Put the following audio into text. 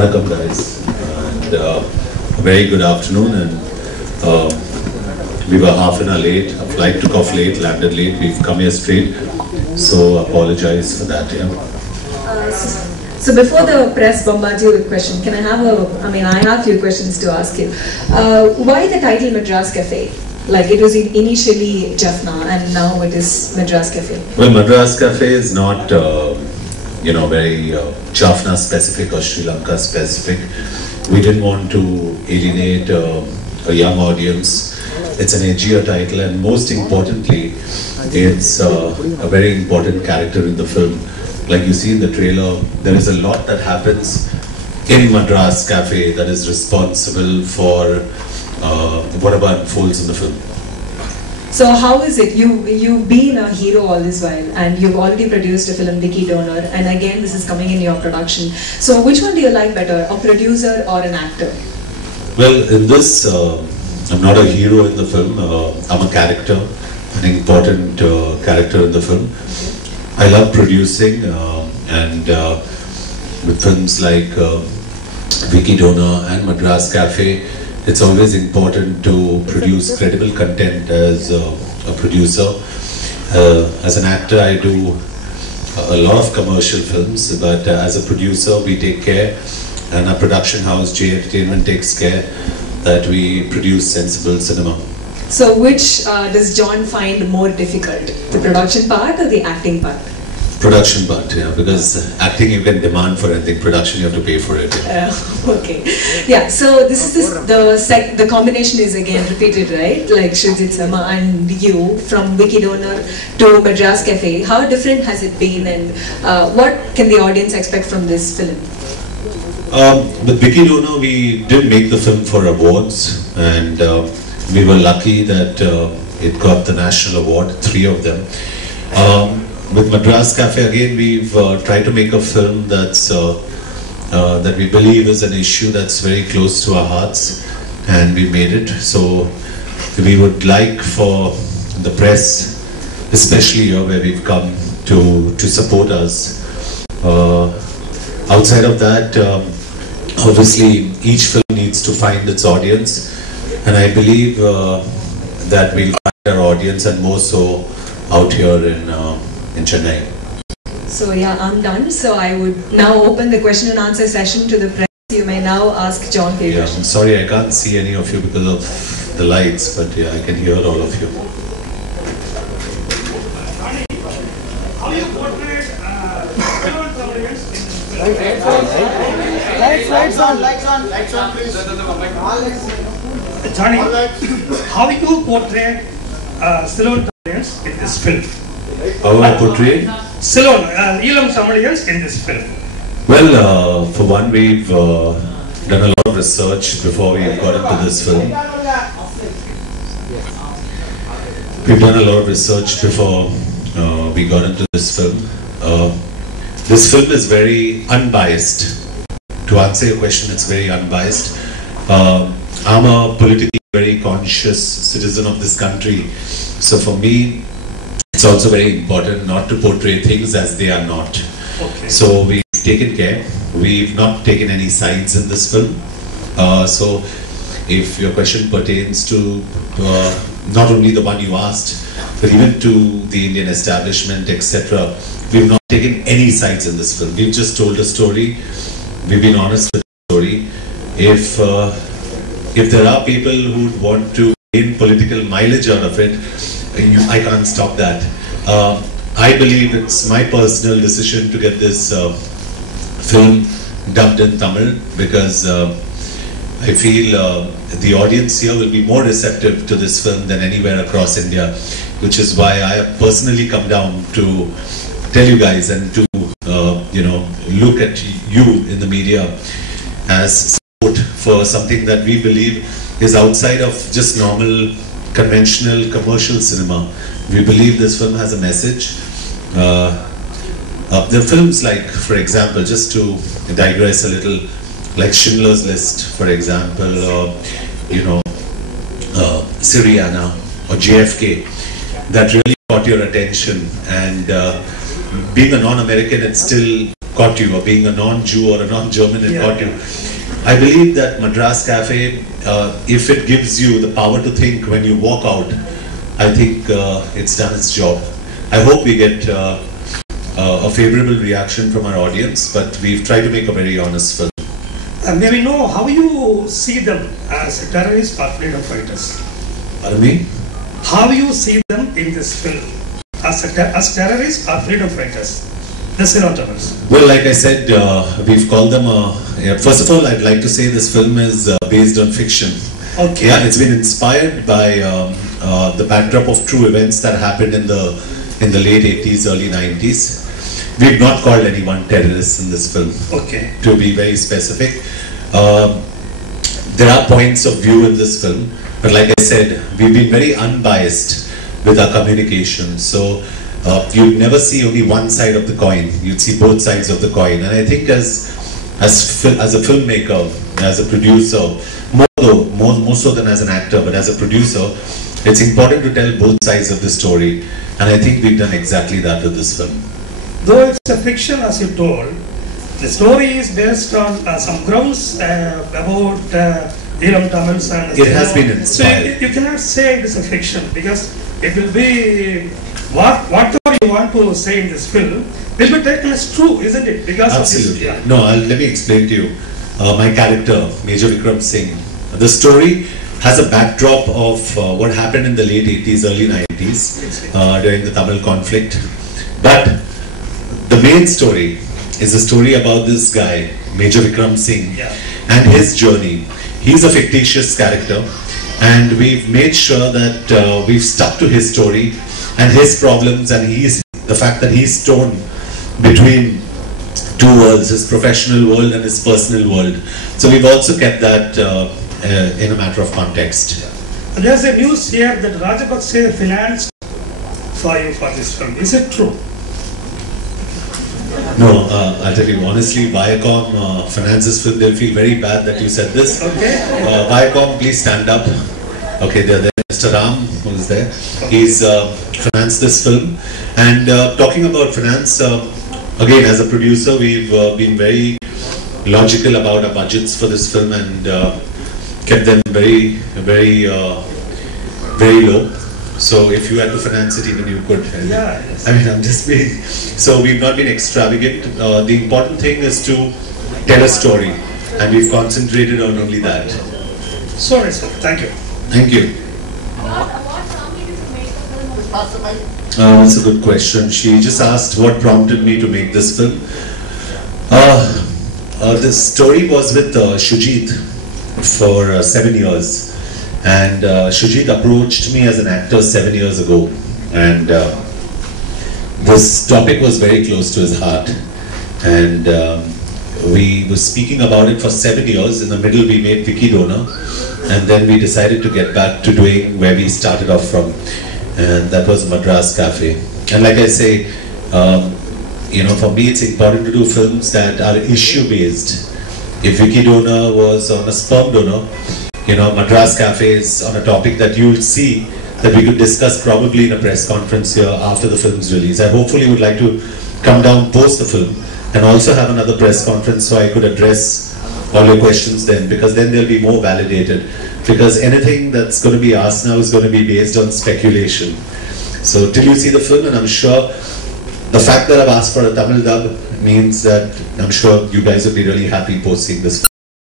Welcome guys, and a very good afternoon. And we were half an hour late. Our flight took off late, landed late. We've come here straight, so apologize for that. Yeah. So before the press bombard you with questions, can I have I have a few questions to ask you. Why the title Madras Cafe? Like it was initially Jaffna and now it is Madras Cafe. Well, Madras Cafe is not, very Jaffna specific or Sri Lanka specific. We didn't want to alienate a young audience. It's an edgier title, and most importantly, it's a very important character in the film. Like you see in the trailer, there is a lot that happens in Madras Cafe that is responsible for whatever unfolds in the film. So how is it? You've been a hero all this while, and you've already produced a film, Vicky Donor, and again this is coming in your production. So which one do you like better, a producer or an actor? Well, in this, I'm not a hero in the film. I'm a character, an important character in the film. I love producing, and with films like Vicky Donor and Madras Cafe, it's always important to produce credible content as a producer. As an actor, I do a lot of commercial films, but as a producer, we take care, and our production house, J Entertainment, takes care that we produce sensible cinema. So which does John find more difficult, the production part or the acting part? Production part, yeah, because acting you can demand for anything, production you have to pay for it. Yeah. Okay, yeah. So this is the combination is again repeated, right? Like Srijit Sama and you from Vicky Donor to Madras Cafe. How different has it been, and what can the audience expect from this film? With Vicky Donor, we did make the film for awards, and we were lucky that it got the national award, 3 of them. With Madras Cafe, again, we've tried to make a film that's that we believe is an issue that's very close to our hearts, and we made it. So we would like for the press, especially here where we've come, to support us. Outside of that, obviously each film needs to find its audience, and I believe that we'll find our audience, and more so out here in Chennai. So yeah, I'm done. So I would now open the question and answer session to the press. You may now ask John for your questions. I'm sorry I can't see any of you because of the lights, but yeah, I can hear all of you. How you portray lights on, please. Johnny, how you portray Ceylon Tamilians in this film? How I portray? Ceylon, Elam Tamilians in this film. Well, for one, we've done a lot of research before we got into this film. We've done a lot of research before we got into this film. This film is very unbiased. To answer your question, it's very unbiased. I'm a politically very conscious citizen of this country. So for me, it's also very important not to portray things as they are not. Okay. So we've taken care. We've not taken any sides in this film. So if your question pertains to not only the one you asked, but even to the Indian establishment, etc., we've not taken any sides in this film. We've just told a story. We've been honest with the story. If there are people who want to gain political mileage out of it, I can't stop that. I believe it's my personal decision to get this film dubbed in Tamil, because I feel the audience here will be more receptive to this film than anywhere across India, which is why I have personally come down to tell you guys and to look at you in the media as support for something that we believe is outside of just normal conventional commercial cinema. We believe this film has a message. There are films like, for example, just to digress a little, like Schindler's List, for example, or Syriana or JFK, that really caught your attention. And being a non-American, it still caught you, or being a non-Jew or a non-German had Yeah. caught you. I believe that Madras Cafe, if it gives you the power to think when you walk out, I think it's done its job. I hope we get a favorable reaction from our audience, but we've tried to make a very honest film. May we know how you see them as terrorists or freedom fighters? Pardon me? How you see them in this film as terrorists or freedom fighters? The Ceylon Tamils. Well, like I said, we've called them. First of all, I'd like to say this film is based on fiction. Okay. Yeah, it's been inspired by the backdrop of true events that happened in the late 80s, early 90s. We've not called anyone terrorists in this film. Okay. To be very specific, there are points of view in this film, but like I said, we've been very unbiased with our communication. So you'd never see only one side of the coin. You'd see both sides of the coin. And I think as a filmmaker, as a producer, more so than as an actor, but as a producer, it's important to tell both sides of the story. And I think we've done exactly that with this film. Though it's a fiction, as you told, the story is based on some grounds about Ceylon Tamils and It has been inspired. So you cannot say it is a fiction because it will be whatever you want to say in this film will be taken as true, isn't it? Because Absolutely. of this, No, let me explain to you. My character, Major Vikram Singh. The story has a backdrop of what happened in the late 80s, early 90s during the Tamil conflict. But the main story is the story about this guy, Major Vikram Singh, and his journey. He's a fictitious character, and we've made sure that we've stuck to his story and his problems, and the fact that he's torn between two worlds, his professional world and his personal world. So we've also kept that in a matter of context. There's a news here that Rajapaksa financed for you for this film. Is it true? No, I'll tell you honestly, Viacom finances film. They'll feel very bad that you said this. Okay. Viacom, please stand up. Okay, they're there. Mr. Ram, who's there, he's financed this film. And talking about finance, again, as a producer, we've been very logical about our budgets for this film and kept them very, very, very low. So if you had to finance it, even you could. Yeah. I mean, I'm just being. So we've not been extravagant. The important thing is to tell a story, and we've concentrated on only that. Sorry, sir. Thank you. Thank you. What prompted you to make the film? If possible. That's a good question. She just asked what prompted me to make this film. The story was with Shujit for 7 years. And Shujit approached me as an actor 7 years ago, and this topic was very close to his heart, and we were speaking about it for 7 years. In the middle we made Vicky Donor, and then we decided to get back to doing where we started off from, and that was Madras Cafe. And like I say, you know, for me it's important to do films that are issue based. If Vicky Donor was on a sperm donor, you know, Madras Cafe is on a topic that you'll see that we could discuss probably in a press conference here after the film's release. I hopefully would like to come down post the film and also have another press conference so I could address all your questions then, because then they'll be more validated. Because anything that's going to be asked now is going to be based on speculation. So till you see the film, and I'm sure the fact that I've asked for a Tamil dub means that I'm sure you guys will be really happy post seeing this film.